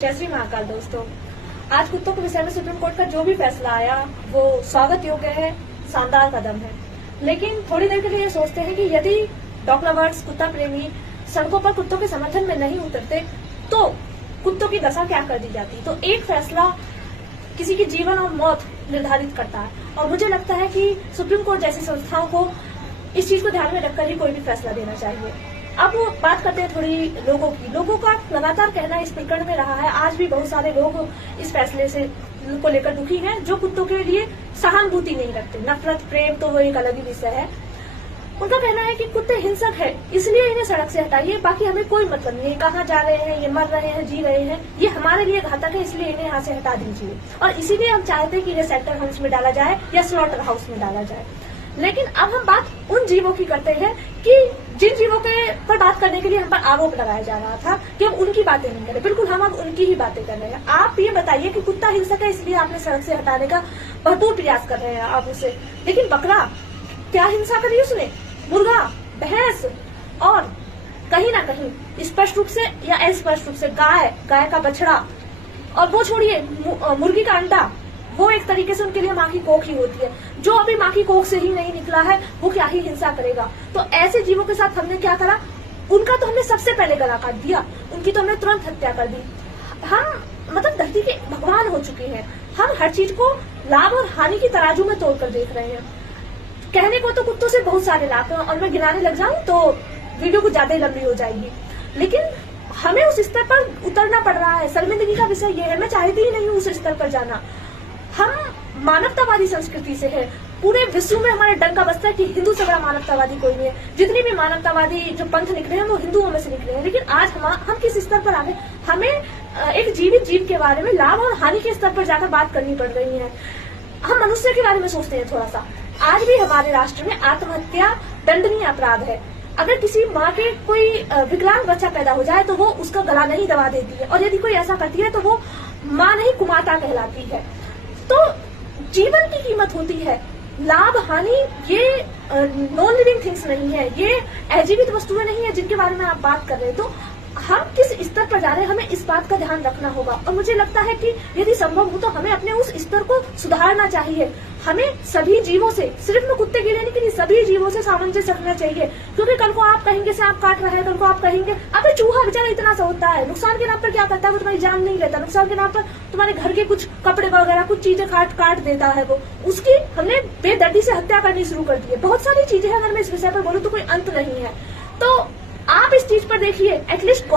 जय श्री महाकाल दोस्तों। आज कुत्तों के विषय में सुप्रीम कोर्ट का जो भी फैसला आया वो स्वागत योग्य है, शानदार कदम है। लेकिन थोड़ी देर के लिए ये सोचते हैं कि यदि डॉग लवर्स, कुत्ता प्रेमी सड़कों पर कुत्तों के समर्थन में नहीं उतरते तो कुत्तों की दशा क्या कर दी जाती। तो एक फैसला किसी की जीवन और मौत निर्धारित करता है और मुझे लगता है कि सुप्रीम कोर्ट जैसी संस्थाओं को इस चीज को ध्यान में रखकर ही कोई भी फैसला देना चाहिए। अब बात करते हैं थोड़ी लोगों की। लोगों का लगातार कहना इस प्रकरण में रहा है, आज भी बहुत सारे लोग इस फैसले से को लेकर दुखी हैं जो कुत्तों के लिए सहानुभूति नहीं रखते। नफरत प्रेम तो वो एक अलग ही विषय है। उनका कहना है कि कुत्ते हिंसक है इसलिए इन्हें सड़क से हटाइए, बाकी हमें कोई मतलब नहीं है कहाँ जा रहे हैं, ये मर रहे हैं, जी रहे हैं, ये हमारे लिए घातक है इसलिए इन्हें यहाँ से हटा दीजिए। और इसीलिए हम चाहते हैं कि इन्हें सेक्टर हाउस में डाला जाए या स्लॉटर हाउस में डाला जाए। लेकिन अब हम बात उन जीवों की करते हैं कि जिन जीवों के पर बात करने के लिए हम पर आरोप लगाया जा रहा था कि हम उनकी बातें नहीं करें। बिल्कुल हम अब उनकी ही बातें कर रहे हैं। आप ये बताइए कि कुत्ता हिंसक है इसलिए आपने सड़क से हटाने का भरपूर प्रयास कर रहे हैं आप उसे, लेकिन बकरा क्या हिंसा करी उसने, मुर्गा, भैंस और कहीं ना कहीं स्पष्ट रूप से या अस्पष्ट रूप से गाय का बछड़ा, और वो छोड़िए मुर्गी का अंडा, वो एक तरीके से उनके लिए माँ की कोख ही होती है। जो अभी माँ की कोख से ही नहीं निकला है वो क्या ही हिंसा करेगा। तो ऐसे जीवों के साथ हमने क्या करा, उनका तो हमने सबसे पहले गला काट दिया, उनकी तो हमने तुरंत हत्या कर दी। हम मतलब धरती के भगवान हो चुके हैं। हम हर चीज को लाभ और हानि की तराजू में तोड़कर देख रहे हैं। कहने को तो कुत्तों से बहुत सारे लाभ हैं और मैं गिनाने लग जाऊं तो वीडियो कुछ ज्यादा ही लंबी हो जाएगी, लेकिन हमें उस स्तर पर उतरना पड़ रहा है। शर्मिंदगी का विषय यह है, मैं चाहती ही नहीं हूँ उस स्तर पर जाना। हम मानवतावादी संस्कृति से है, पूरे विश्व में हमारे डंका बजता है कि हिंदू से बड़ा मानवतावादी कोई नहीं है। जितनी भी मानवतावादी जो पंथ निकले हैं वो हिंदुओं में से निकले हैं। लेकिन आज हम किस स्तर पर आ गए, हमें एक जीवित जीव के बारे में लाभ और हानि के स्तर पर जाकर बात करनी पड़ रही है। हम मनुष्य के बारे में सोचते हैं थोड़ा सा। आज भी हमारे राष्ट्र में आत्महत्या दंडनीय अपराध है। अगर किसी माँ के कोई विकलांग बच्चा पैदा हो जाए तो वो उसका गला नहीं दबा देती है, और यदि कोई ऐसा करती है तो वो माँ नहीं कुमाता कहलाती है। तो जीवन की कीमत होती है, लाभ हानि ये नॉन लिविंग थिंग्स नहीं है, ये अजीवित वस्तुएं नहीं है जिनके बारे में आप बात कर रहे हैं। तो हम किस स्तर पर जा रहे हैं हमें इस बात का ध्यान रखना होगा। और मुझे लगता है कि यदि संभव हो तो हमें अपने उस स्तर को सुधारना चाहिए। हमें सभी जीवों से, सिर्फ में कुत्ते के लिए नहीं कि सभी जीवों से सामंजस्य रखना चाहिए। क्योंकि कल को आप कहेंगे सांप काट रहा है, कल को आप कहेंगे अबे चूहा बेचारा इतना सा होता है, नुकसान के नाम पर क्या करता है, वो तुम्हारी जान नहीं लेता, नुकसान के नाम पर तुम्हारे घर के कुछ कपड़े वगैरह कुछ चीजें काट देता है वो, उसकी हमने बेदर्दी से हत्या करनी शुरू कर दी है। बहुत सारी चीजें हैं, अगर मैं इस विषय पर बोलूँ तो कोई अंत नहीं है। तो आप इस चीज पर देखिए, एटलीस्ट